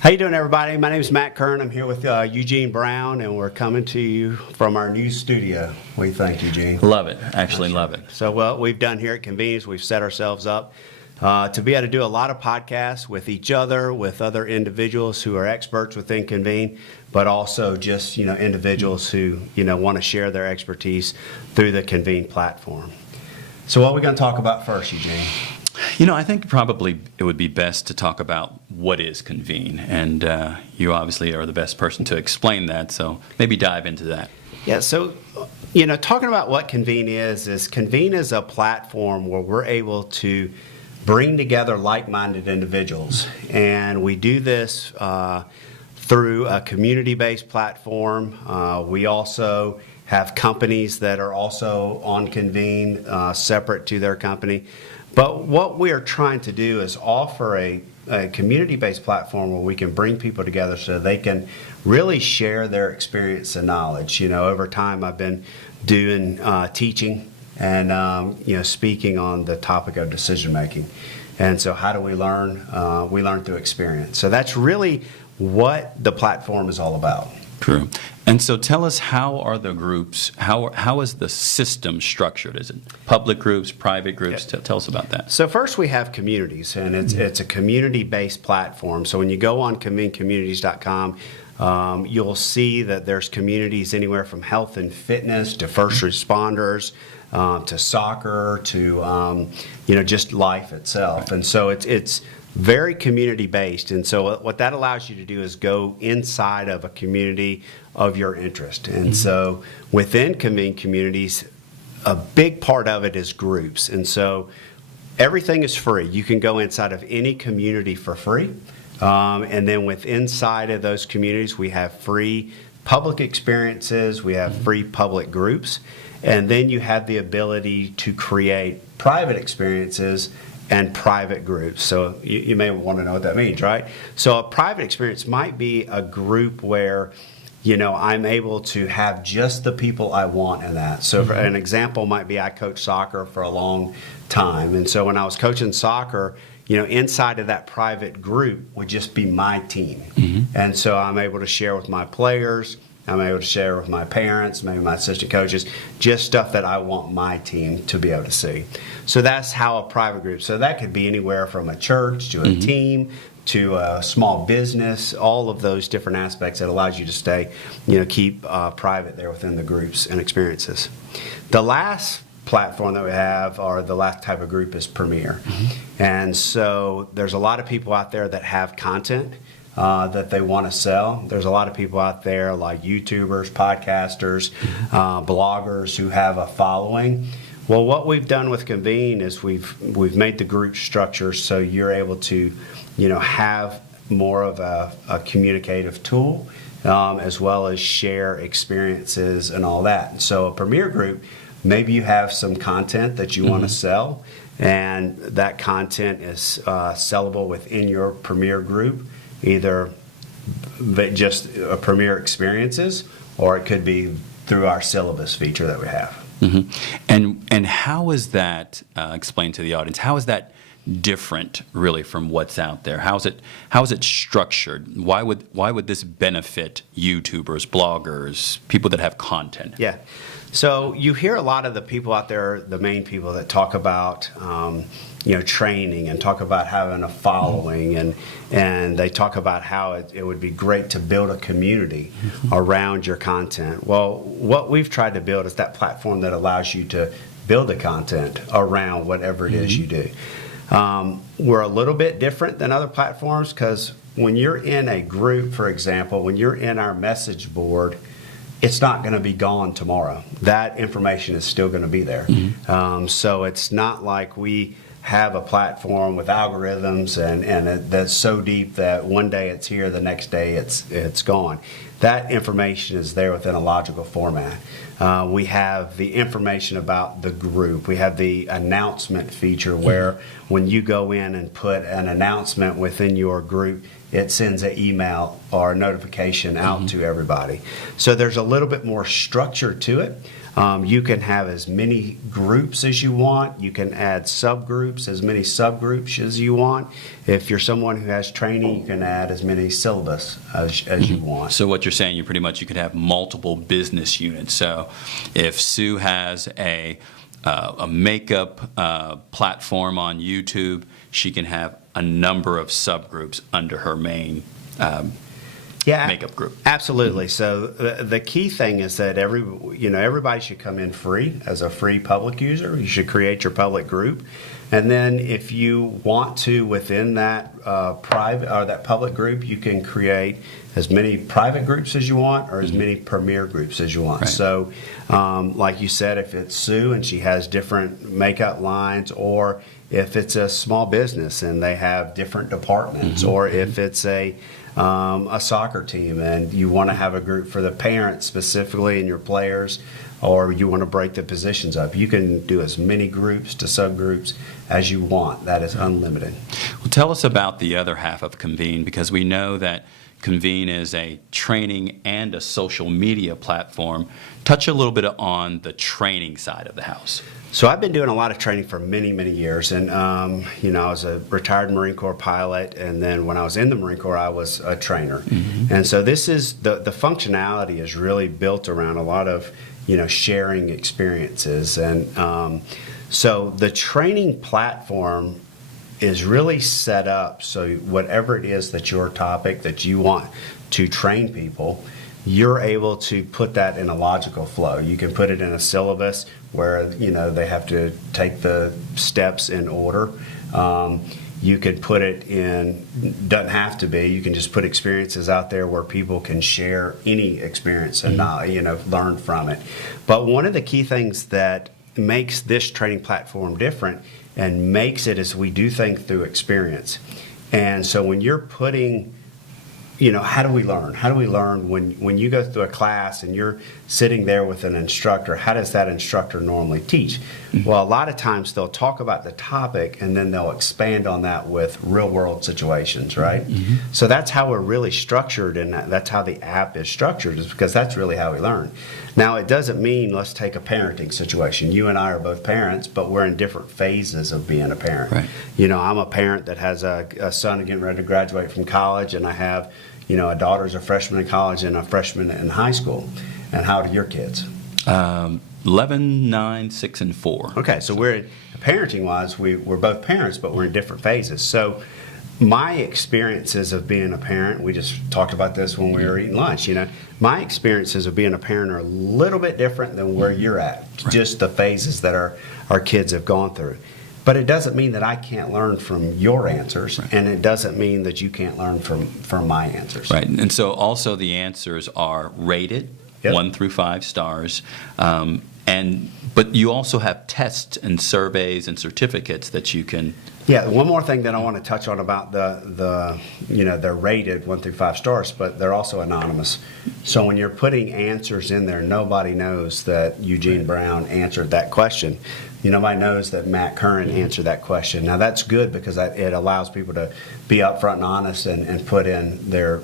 How you doing, everybody? My name is Matt Kern. I'm here with Eugene Brown, and we're coming to you from our new studio. What do you think, Eugene? Love it. Actually love it. So what we've done here at Convene is we've set ourselves up to be able to do a lot of podcasts with each other, with other individuals who are experts within Convene, but also just individuals who want to share their expertise through the Convene platform. So what are we going to talk about first, Eugene? I think probably it would be best to talk about what is Convene, and you obviously are the best person to explain that, so maybe dive into that. Yeah, so, talking about what Convene is Convene is a platform where we're able to bring together like-minded individuals, and we do this through a community-based platform. We also have companies that are also on Convene, separate to their company. But what we are trying to do is offer a community-based platform where we can bring people together so they can really share their experience and knowledge. Over time I've been doing teaching and speaking on the topic of decision making. And so how do we learn? We learn through experience. So that's really what the platform is all about. True. And so tell us, how are the groups, how is the system structured? Is it public groups, private groups? Yeah. Tell us about that. So first we have communities, and it's a community-based platform. So when you go on convenecommunities.com, you'll see that there's communities anywhere from health and fitness to first responders, to soccer, to just life itself. And so it's very community-based, and so what that allows you to do is go inside of a community of your interest. And so within Convene Communities, a big part of it is groups, and so everything is free. You can go inside of any community for free, and then inside of those communities we have free public experiences, we have free public groups, and then you have the ability to create private experiences and private groups. So you may want to know what that means, right? So a private experience might be a group where I'm able to have just the people I want in that. So for an example might be I coached soccer for a long time, and so when I was coaching soccer, inside of that private group would just be my team. And so I'm able to share with my players, I'm able to share with my parents, maybe my assistant coaches, just stuff that I want my team to be able to see. So that's how a private group, so that could be anywhere from a church to a team to a small business, all of those different aspects that allows you to stay, keep private there within the groups and experiences. The last platform that we have, or the last type of group, is Premier. And so there's a lot of people out there that have content that they want to sell. There's a lot of people out there like YouTubers, podcasters, bloggers who have a following. Well, what we've done with Convene is we've made the group structure so you're able to have more of a communicative tool, as well as share experiences and all that. And so a Premier group, maybe you have some content that you want to sell, and that content is sellable within your Premier group, either just a Premier experiences, or it could be through our syllabus feature that we have. And how is that, explain to the audience, how is that different really from what's out there? How is it structured? Why would this benefit YouTubers, bloggers, people that have content? Yeah. So you hear a lot of the people out there, the main people that talk about training and talk about having a following, and they talk about how it would be great to build a community around your content. Well, what we've tried to build is that platform that allows you to build the content around whatever it is you do. We're a little bit different than other platforms because when you're in a group, for example, when you're in our message board, it's not going to be gone tomorrow. That information is still going to be there. So it's not like we have a platform with algorithms and that's so deep that one day it's here, the next day it's gone. That information is there within a logical format. We have the information about the group. We have the announcement feature where when you go in and put an announcement within your group, it sends an email or a notification out to everybody. So there's a little bit more structure to it. You can have as many groups as you want. You can add subgroups, as many subgroups as you want. If you're someone who has training, you can add as many syllabus as you want. So what you're saying, you could have multiple business units. So if Sue has a makeup platform on YouTube, she can have a number of subgroups under her main makeup group. Absolutely. So the key thing is that everybody should come in free as a free public user. You should create your public group. And then if you want to, within that private or that public group, you can create as many private groups as you want or as many premier groups as you want. Right. So like you said, if it's Sue and she has different makeup lines, or if it's a small business and they have different departments, or if it's a soccer team and you want to have a group for the parents specifically and your players, or you want to break the positions up, you can do as many groups to subgroups as you want. That is unlimited. Well, tell us about the other half of Convene, because we know that Convene is a training and a social media platform. Touch a little bit on the training side of the house. So I've been doing a lot of training for many, many years, and I was a retired Marine Corps pilot, and then when I was in the Marine Corps, I was a trainer. And so this is the functionality is really built around a lot of sharing experiences, and so the training platform is really set up so whatever it is that your topic that you want to train people, you're able to put that in a logical flow. You can put it in a syllabus where they have to take the steps in order. You could put it in, doesn't have to be, you can just put experiences out there where people can share any experience and learn from it. But one of the key things that makes this training platform different and makes it is we do things through experience. And so when you're putting how do we learn? How do we learn when you go through a class and you're sitting there with an instructor? How does that instructor normally teach? Well, a lot of times they'll talk about the topic and then they'll expand on that with real-world situations, right? So that's how we're really structured, and that's how the app is structured, is because that's really how we learn. Now, it doesn't mean, let's take a parenting situation. You and I are both parents, but we're in different phases of being a parent. Right. I'm a parent that has a son getting ready to graduate from college, and I have a daughter's a freshman in college and a freshman in high school. And how old are your kids? 11, 9, 6, and 4. Okay, so we're parenting-wise, we're both parents, but we're in different phases. So my experiences of being a parent, we just talked about this when we were eating lunch, my experiences of being a parent are a little bit different than where you're at, just the phases that our kids have gone through. But it doesn't mean that I can't learn from your answers, and it doesn't mean that you can't learn from my answers. Right, and so also the answers are rated, 1 through 5 stars, but you also have tests and surveys and certificates that you can. Yeah, one more thing that I want to touch on about they're rated 1 through 5 stars, but they're also anonymous. So when you're putting answers in there, nobody knows that Eugene Brown answered that question. Nobody knows that Matt Curran answered that question. Now that's good because it allows people to be upfront and honest and put in their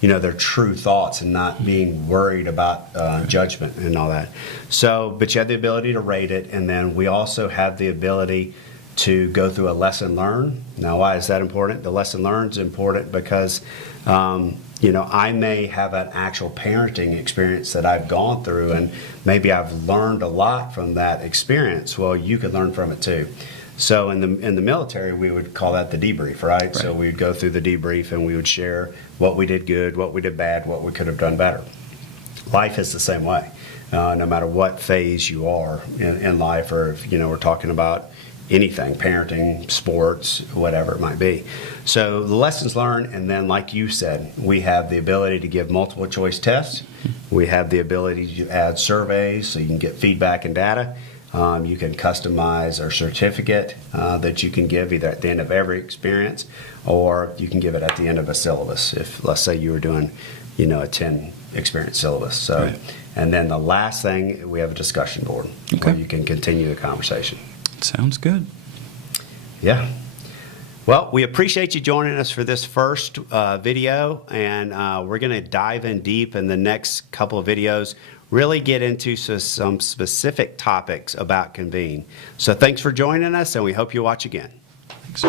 their true thoughts and not being worried about judgment and all that. So, but you have the ability to rate it, and then we also have the ability to go through a lesson learned. Now, why is that important? The lesson learned is important because I may have an actual parenting experience that I've gone through, and maybe I've learned a lot from that experience. Well, you could learn from it too. So in the military, we would call that the debrief, right? So we'd go through the debrief and we would share what we did good, what we did bad, what we could have done better. Life is the same way. No matter what phase you are in life, or if we're talking about anything, parenting, sports, whatever it might be. So the lessons learned, and then like you said, we have the ability to give multiple choice tests. We have the ability to add surveys so you can get feedback and data. You can customize a certificate that you can give either at the end of every experience, or you can give it at the end of a syllabus. If, let's say, you were doing, a 10 experience syllabus. So, right. And then the last thing, we have a discussion board where you can continue the conversation. Sounds good. Yeah. Well, we appreciate you joining us for this first video, and we're going to dive in deep in the next couple of videos. really get into some specific topics about Convene. So thanks for joining us, and we hope you watch again. Thanks.